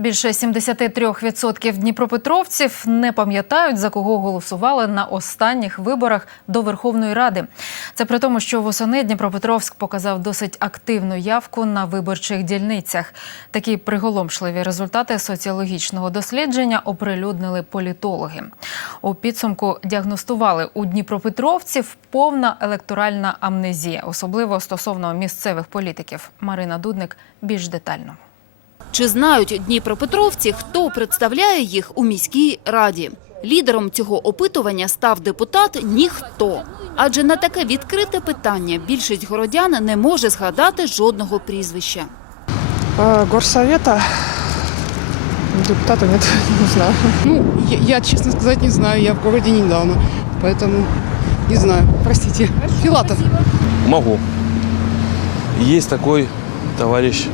Більше 73% дніпропетровців не пам'ятають, за кого голосували на останніх виборах до Верховної Ради. Це при тому, що восени Дніпропетровськ показав досить активну явку на виборчих дільницях. Такі приголомшливі результати соціологічного дослідження оприлюднили політологи. У підсумку діагностували у дніпропетровців повна електоральна амнезія, особливо стосовно місцевих політиків. Марина Дудник більш детально. Чи знають дніпропетровці, хто представляє їх у міській раді? Лідером цього опитування став депутат ніхто. Адже на таке відкрите питання більшість городян не може згадати жодного прізвища. А, Горсовета. Депутата нет, не знаю. Ну, я, я, честно сказать, не знаю. Я в городе недавно, поэтому не знаю. Простите. Филатов. Могу. Есть такой товарищ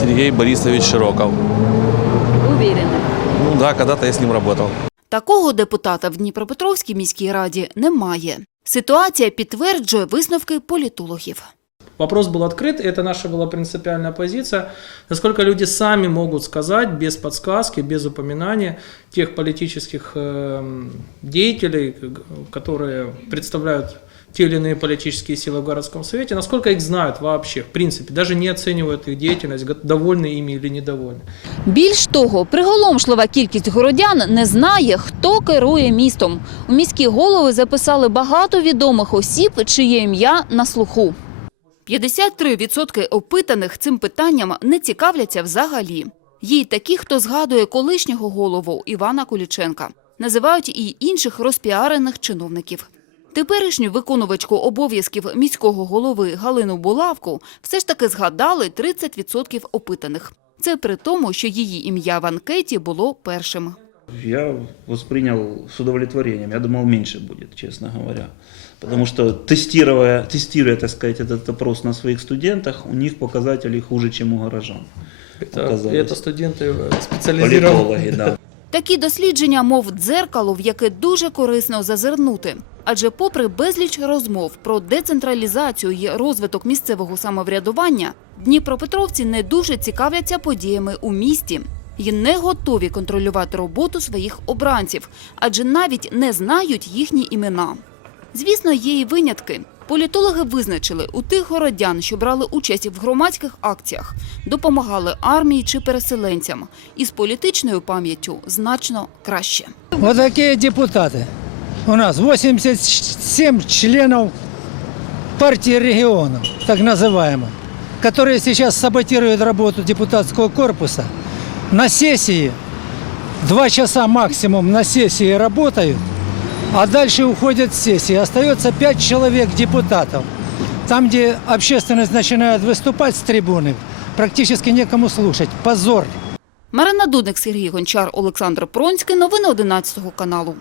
Сергей Борисович Широков. Уверены. Ну да, когда-то я с ним работал. Такого депутата в Дніпропетровській міській раді немає. Ситуація підтверджує висновки політологів. Вопрос был открыт, и это наша была принципиальная позиция. Насколько люди сами могут сказать, без подсказки, без упоминания тех политических эм, деятелей, г- которые представляют те или иные политические силы в городском совете, насколько их знают вообще, в принципе, даже не оценивают их деятельность, го- довольны ими или недовольны. Більш того, приголомшлива кількість городян не знає, хто керує містом. У міські голови записали багато відомих осіб, чиє ім'я на слуху. 53% опитаних цим питанням не цікавляться взагалі. Є й такі, хто згадує колишнього голову Івана Куліченка. Називають і інших розпіарених чиновників. Теперішню виконувачку обов'язків міського голови Галину Булавку все ж таки згадали 30% опитаних. Це при тому, що її ім'я в анкеті було першим. Я воспринял с удовлетворением. Я думал, меньше будет, честно говоря. Потому что тестируя, тестируя, так сказать, этот опрос на своих студентах, у них показатели хуже, чем у горожан. Это, Оказалось. это студенты э, специализированные. Политологи, да. Такі дослідження, мов дзеркало, в яке дуже корисно зазирнути. Адже попри безліч розмов про децентралізацію і розвиток місцевого самоврядування, дніпропетровці не дуже цікавляться подіями у місті і не готові контролювати роботу своїх обранців, адже навіть не знають їхні імена. Звісно, є і винятки. Політологи визначили у тих городян, що брали участь в громадських акціях, допомагали армії чи переселенцям, із політичною пам'яттю значно краще. Вот такие депутаты. У нас 87 членов партии регионов, так называемых, которые сейчас саботируют работу депутатского корпуса. На сессии, два часа максимум на сессии работают, а дальше уходят с сессии. Остается пять человек депутатов. Там, где общественность начинает выступать с трибуны, практически некому слушать. Позор. Марина Дудник, Сергій Гончар, Олександр Пронський. Новини 11 каналу.